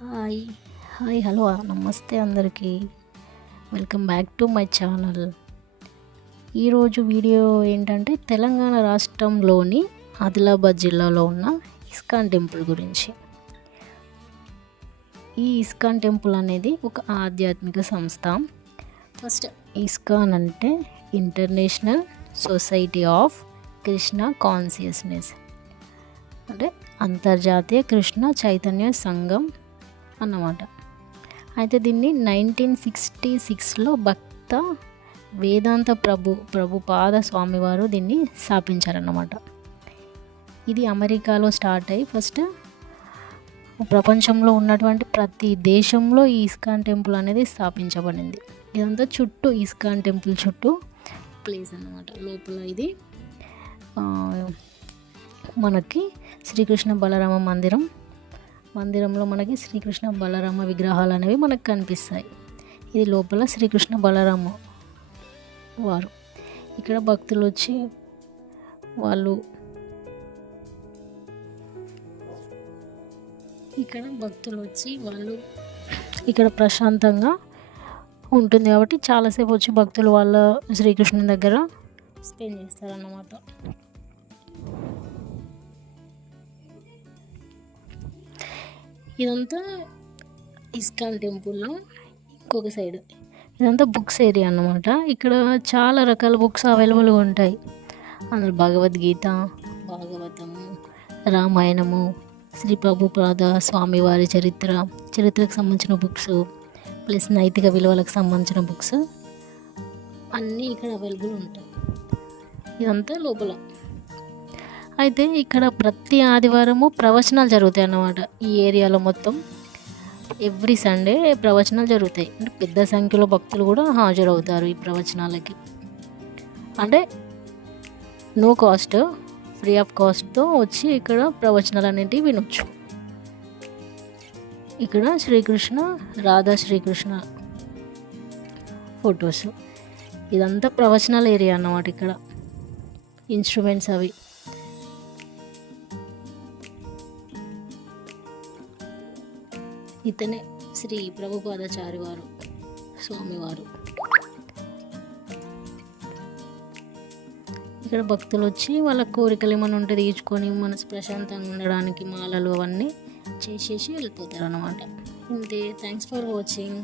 Hi hi hello నమస్తే అందరికీ. Welcome back to my channel. ఈరోజు వీడియో ఏంటంటే తెలంగాణ రాష్ట్రంలోని ఆదిలాబాద్ జిల్లాలో ఉన్న ఇస్కాన్ టెంపుల్ గురించి. ఈ ఇస్కాన్ టెంపుల్ అనేది ఒక ఆధ్యాత్మిక సంస్థ. ఫస్ట్ ఇస్కాన్ అంటే international society of Krishna consciousness, అంటే అంతర్జాతీయ కృష్ణ చైతన్య సంఘం అన్నమాట. అయితే దీన్ని 1966లో భక్త వేదాంత ప్రభుపాద స్వామివారు దీన్ని స్థాపించారన్నమాట. ఇది అమెరికాలో స్టార్ట్ అయ్యి ఫస్ట్ ప్రపంచంలో ఉన్నటువంటి ప్రతి దేశంలో ఈ ఇస్కాన్ టెంపుల్ అనేది స్థాపించబడింది. ఇదంతా చుట్టూ ఇస్కాన్ టెంపుల్ చుట్టూ ప్లేస్ అన్నమాట. లోపల ఇది మనకి శ్రీకృష్ణ బలరామ మందిరంలో మనకి శ్రీకృష్ణ బలరామ విగ్రహాలు అనేవి మనకు కనిపిస్తాయి. ఇది లోపల శ్రీకృష్ణ బలరామ వారు. ఇక్కడ భక్తులు వచ్చి వాళ్ళు ఇక్కడ ప్రశాంతంగా ఉంటుంది కాబట్టి చాలాసేపు వచ్చి భక్తులు వాళ్ళ శ్రీకృష్ణుని దగ్గర స్పెండ్ చేస్తారన్నమాట. ఇదంతా ఇస్కాన్ టెంపుల్లో ఇంకొక సైడ్ ఇదంతా బుక్స్ ఏరియా అన్నమాట. ఇక్కడ చాలా రకాల బుక్స్ అవైలబుల్గా ఉంటాయి. అందులో భగవద్గీత, భాగవతము, రామాయణము, శ్రీ ప్రభుపాద స్వామివారి చరిత్రకు సంబంధించిన బుక్స్, ప్లస్ నైతిక విలువలకు సంబంధించిన బుక్స్ అన్నీ ఇక్కడ అవైలబుల్ ఉంటాయి. ఇదంతా లోపల. అయితే ఇక్కడ ప్రతి ఆదివారము ప్రవచనాలు జరుగుతాయి అన్నమాట. ఈ ఏరియాలో మొత్తం ఎవ్రీ సండే ప్రవచనాలు జరుగుతాయి. అంటే పెద్ద సంఖ్యలో భక్తులు కూడా హాజరవుతారు ఈ ప్రవచనాలకి. అంటే నో కాస్ట్, ఫ్రీ ఆఫ్ కాస్ట్తో వచ్చి ఇక్కడ ప్రవచనాలు అనేటివి వినొచ్చు. ఇక్కడ రాధా శ్రీకృష్ణ ఫొటోస్, ఇదంతా ప్రవచనాల ఏరియా అన్నమాట. ఇక్కడ ఇన్స్ట్రుమెంట్స్ అవి. ఇతనే శ్రీ ప్రభుపాదాచారి వారు స్వామివారు. ఇక్కడ భక్తులు వచ్చి వాళ్ళ కోరికలు ఏమైనా ఉంటే తీర్చుకొని మనసు ప్రశాంతంగా ఉండడానికి మాలలు అవన్నీ చేసేసి వెళ్ళిపోతారు అన్నమాట. ఇంతే. Thanks for watching.